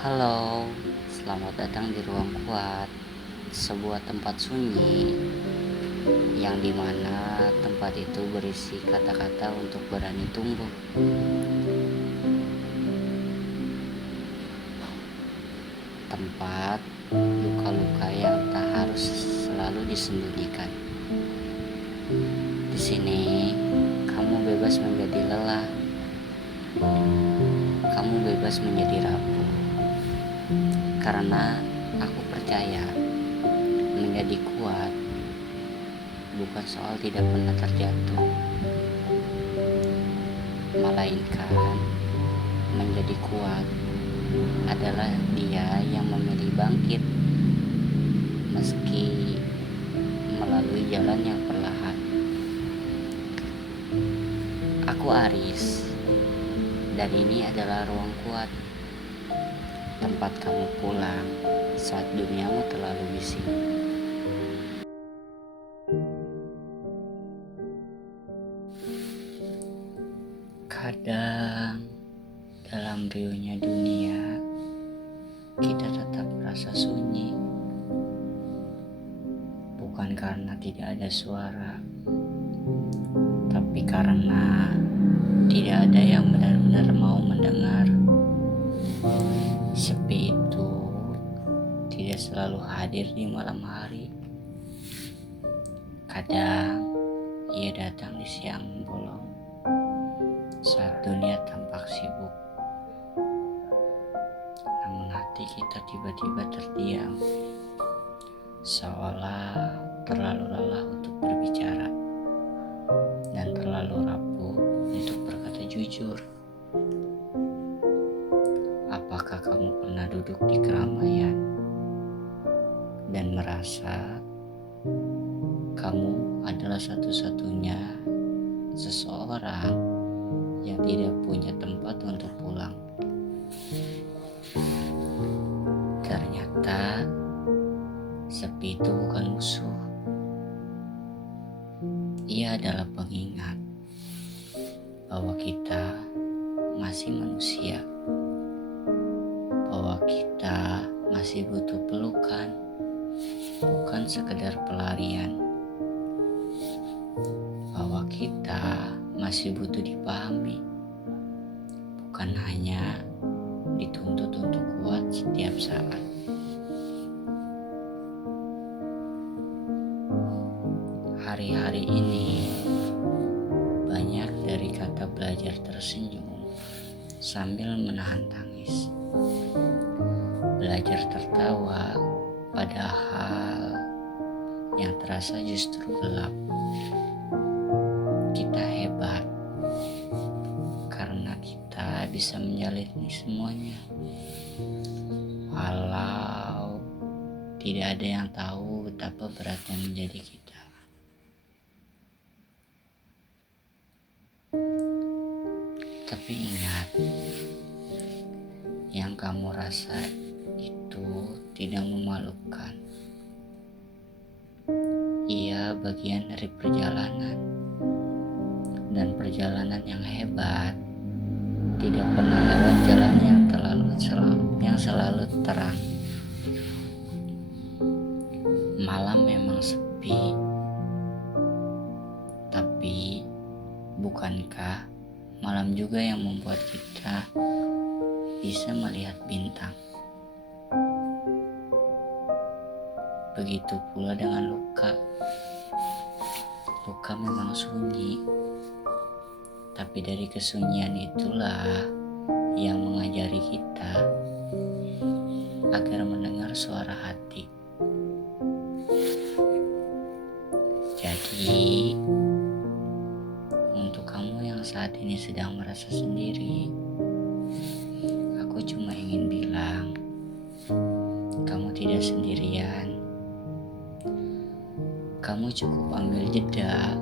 Halo, selamat datang di Ruang Kuat, sebuah tempat sunyi yang dimana tempat itu berisi kata-kata untuk berani tumbuh. Tempat luka-luka yang tak harus selalu disembunyikan. Di sini, kamu bebas menjadi lelah, kamu bebas menjadi rapuh. Karena aku percaya menjadi kuat bukan soal tidak pernah terjatuh, melainkan menjadi kuat adalah dia yang memilih bangkit meski melalui jalan yang perlahan. Aku Aris, dan ini adalah Ruang Kuat, tempat kamu pulang saat duniamu terlalu bising. Kadang dalam riuhnya dunia, kita tetap merasa sunyi. Bukan karena tidak ada suara, tapi karena tidak ada yang benar-benar mau mendengar. Sepi itu tidak selalu hadir di malam hari. Kadang ia datang di siang bolong saat dunia tampak sibuk. Namun hati kita tiba-tiba terdiam, seolah terlalu lelah untuk berbicara dan terlalu rapuh untuk berkata jujur. Apakah kamu pernah duduk di keramaian dan merasa kamu adalah satu-satunya seseorang yang tidak punya tempat untuk pulang? Ternyata sepi itu bukan musuh. Ia adalah pengingat bahwa kita masih manusia, bahwa kita masih butuh pelukan, bukan sekedar pelarian, bahwa kita masih butuh dipahami, bukan hanya dituntut untuk kuat setiap saat. Hari-hari ini banyak dari kata belajar tersenyum sambil menahan tangis, belajar tertawa padahal yang terasa justru gelap. Kita hebat karena kita bisa menjalani semuanya, walau tidak ada yang tahu betapa beratnya menjadi kita. Tapi ingat, yang kamu rasa itu tidak memalukan. Ia bagian dari perjalanan, dan perjalanan yang hebat tidak pernah lewat jalan yang selalu terang. Malam memang sepi, tapi bukankah malam juga yang membuat kita bisa melihat bintang? Begitu pula dengan luka. Luka memang sunyi, tapi dari kesunyian itulah yang mengajari kita agar mendengar suara hati. Jadi, untuk kamu yang saat ini sedang merasa sendiri, aku cuma ingin bilang, kamu tidak sendirian. Kamu cukup ambil jeda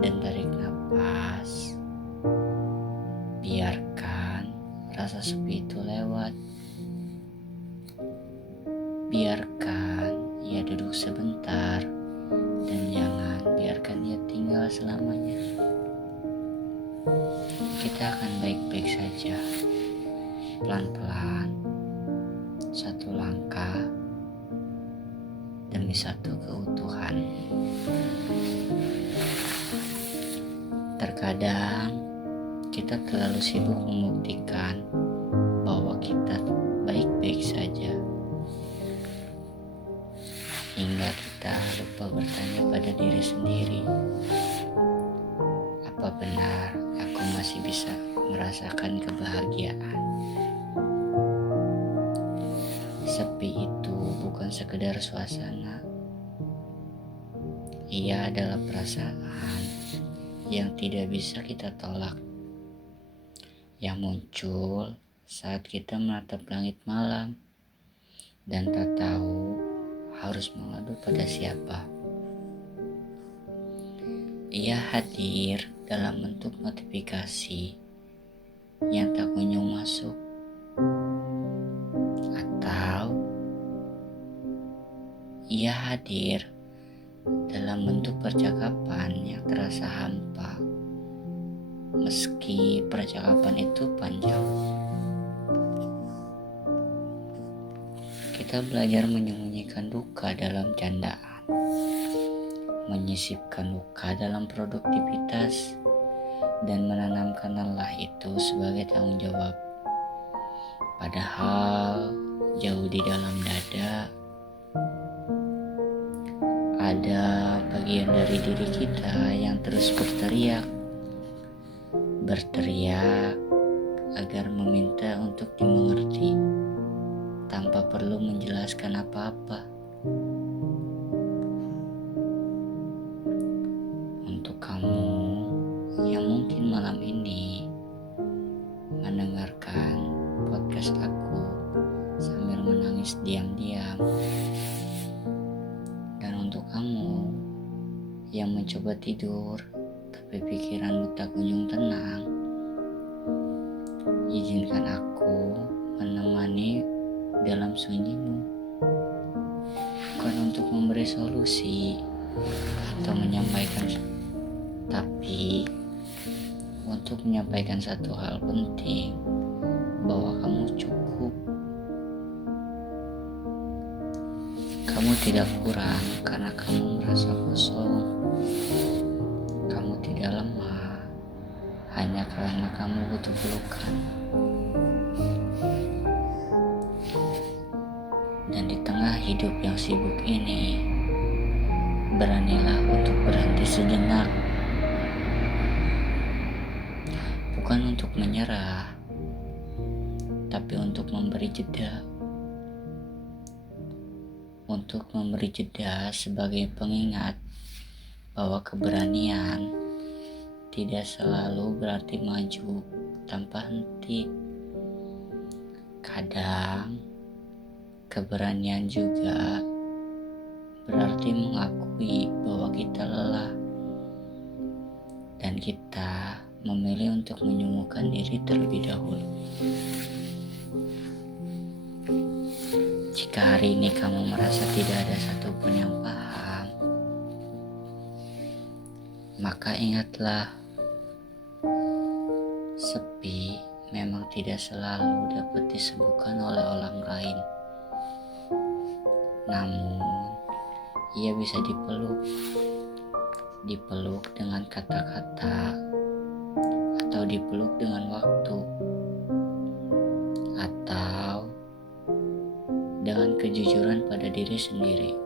dan tarik nafas. Biarkan rasa sepi itu lewat. Biarkan ia duduk sebentar, dan jangan biarkan ia tinggal selamanya. Kita akan baik-baik saja, pelan-pelan, satu langkah demi satu keutuhan. Terkadang kita terlalu sibuk membuktikan bahwa kita baik-baik saja, hingga kita lupa bertanya pada diri sendiri, apa benar aku masih bisa merasakan kebahagiaan? Sepi itu bukan sekedar suasana, ia adalah perasaan yang tidak bisa kita tolak, yang muncul saat kita menatap langit malam dan tak tahu harus mengadu pada siapa. Ia hadir dalam bentuk notifikasi yang tak kunjung masuk, atau ia hadir dalam bentuk percakapan yang terasa hampa meski percakapan itu panjang. Kita belajar menyembunyikan duka dalam candaan, menyisipkan luka dalam produktivitas, dan menanamkan lelah itu sebagai tanggung jawab. Padahal jauh di dalam dada ada bagian dari diri kita yang terus berteriak agar meminta untuk dimengerti tanpa perlu menjelaskan apa-apa. Untuk kamu yang mungkin malam ini mendengarkan podcast aku sambil menangis diam-diam, dan untuk kamu yang mencoba tidur tapi pikiranmu tak kunjung tenang, izinkan aku menemani dalam sunyimu, bukan untuk memberi solusi atau menyampaikan, tapi untuk menyampaikan satu hal penting, bahwa kamu cukup. Kamu tidak kurang karena kamu merasa kosong. Kamu tidak lemah hanya karena kamu butuh pelukan. Dan di tengah hidup yang sibuk ini, beranilah untuk berhenti sejenak. Bukan untuk menyerah, tapi untuk memberi jeda. Untuk memberi jeda sebagai pengingat bahwa keberanian tidak selalu berarti maju tanpa henti. Kadang keberanian juga berarti mengakui bahwa kita lelah dan kita memilih untuk menyembuhkan diri terlebih dahulu. Jika hari ini kamu merasa tidak ada satupun yang paham, maka ingatlah, sepi memang tidak selalu dapat disembuhkan oleh orang lain. Namun, ia bisa dipeluk dengan kata-kata, atau dipeluk dengan waktu, atau dengan kejujuran pada diri sendiri.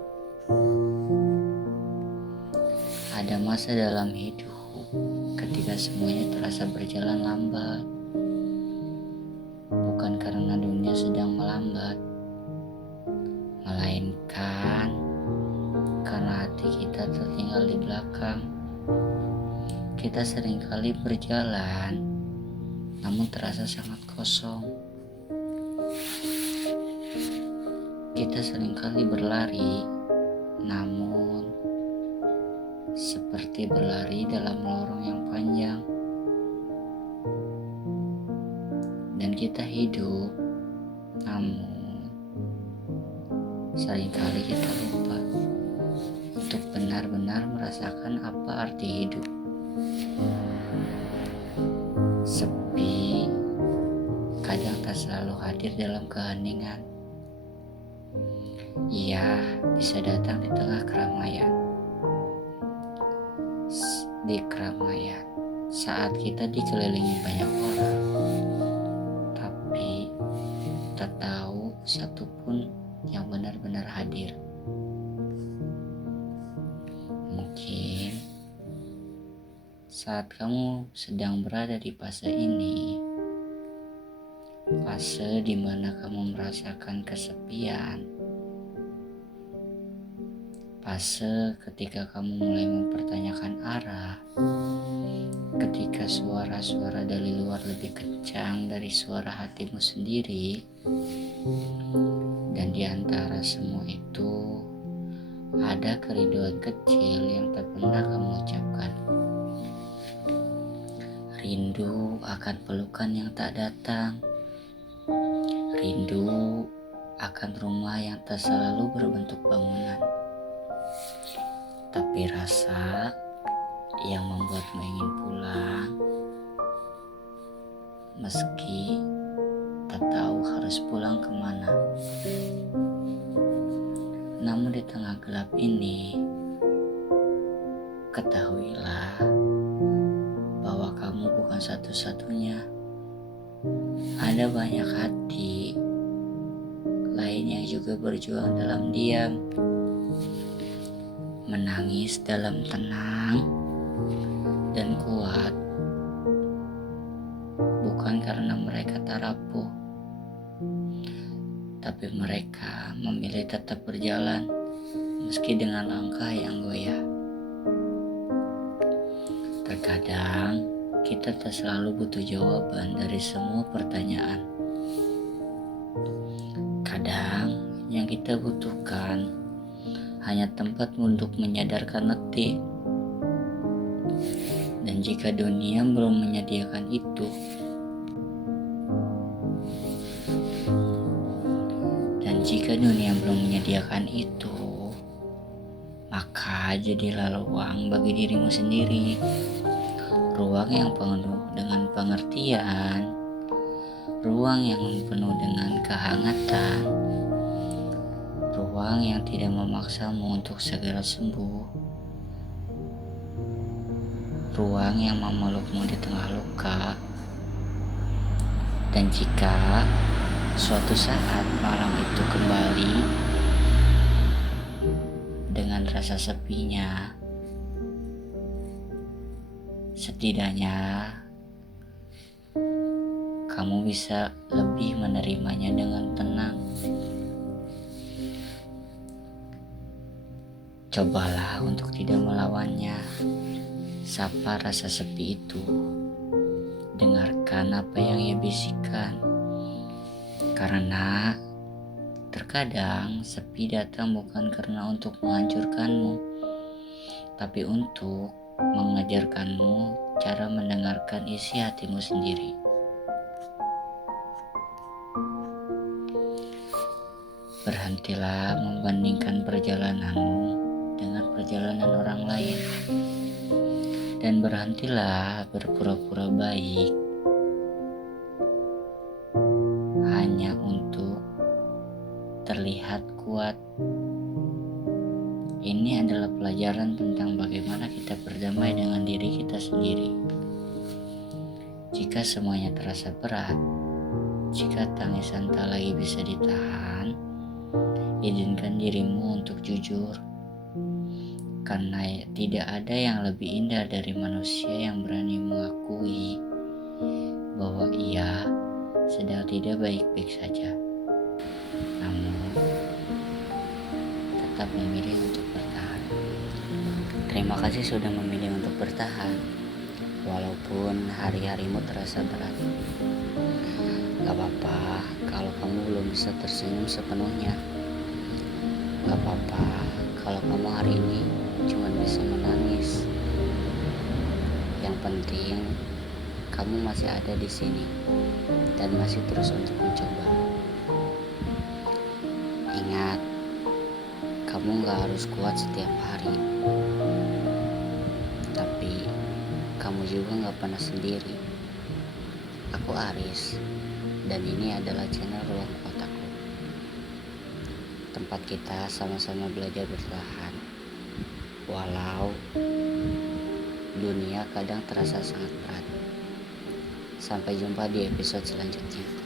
Ada masa dalam hidup ketika semuanya terasa berjalan lambat, bukan karena dunia sedang melambat, melainkan karena hati kita tertinggal di belakang. Kita seringkali berjalan, namun terasa sangat kosong. Kita seringkali berlari, namun seperti berlari dalam lorong yang panjang. Dan kita hidup, namun seringkali kita lupa untuk benar-benar merasakan apa arti hidup. Sepi kadang tak selalu hadir dalam keheningan, Ia bisa datang di tengah keramaian saat kita dikelilingi banyak orang, tapi tak tahu satupun yang benar-benar hadir. Mungkin saat kamu sedang berada di fase ini, fase di mana kamu merasakan kesepian, fase ketika kamu mulai mempertanyakan arah, ketika suara-suara dari luar lebih kencang dari suara hatimu sendiri, dan di antara semua itu ada kerinduan kecil yang tak pernah kamu ucapkan. Rindu akan pelukan yang tak datang, rindu akan rumah yang tak selalu berbentuk bangunan, tapi rasa yang membuatmu ingin pulang meski tak tahu harus pulang kemana. Namun di tengah gelap ini, ketahuilah bahwa kamu bukan satu-satunya. Ada banyak hati lain yang juga berjuang dalam diam, menangis dalam tenang dan kuat, bukan karena mereka tak rapuh, tapi mereka memilih tetap berjalan meski dengan langkah yang goyah. Terkadang kita tak selalu butuh jawaban dari semua pertanyaan. Kadang yang kita butuhkan hanya tempat untuk menyadarkan letih. Dan jika dunia belum menyediakan itu, maka jadilah ruang bagi dirimu sendiri. Ruang yang penuh dengan pengertian, ruang yang penuh dengan kehangatan, ruang yang tidak memaksamu untuk segera sembuh, ruang yang memelukmu di tengah luka. Dan jika suatu saat malam itu kembali dengan rasa sepinya, setidaknya kamu bisa lebih menerimanya dengan tenang. Cobalah untuk tidak melawannya. Sapa rasa sepi itu. Dengarkan apa yang ia bisikkan. Karena terkadang sepi datang bukan karena untuk menghancurkanmu, tapi untuk mengajarkanmu cara mendengarkan isi hatimu sendiri. Berhentilah membandingkan perjalananmu dengan perjalanan orang lain, dan berhentilah berpura-pura baik hanya untuk terlihat kuat. Ini adalah pelajaran tentang bagaimana kita berdamai dengan diri kita sendiri. Jika semuanya terasa berat, jika tangisan tak lagi bisa ditahan, izinkan dirimu untuk jujur. Karena tidak ada yang lebih indah dari manusia yang berani mengakui bahwa ia sedang tidak baik-baik saja, namun tetap memilih untuk bertahan. Terima kasih sudah memilih untuk bertahan, walaupun hari-harimu terasa berat. Gak apa-apa kalau kamu belum bisa tersenyum sepenuhnya. Gak apa-apa kalau kamu hari ini cuma bisa menangis. Yang penting kamu masih ada di sini dan masih terus untuk mencoba. Ingat, kamu gak harus kuat setiap hari, tapi kamu juga gak pernah sendiri. Aku Aris, dan ini adalah channel Ruang Kotakku. tempat kita sama-sama belajar bertahan. Walau dunia kadang terasa sangat berat. Sampai jumpa di episode selanjutnya.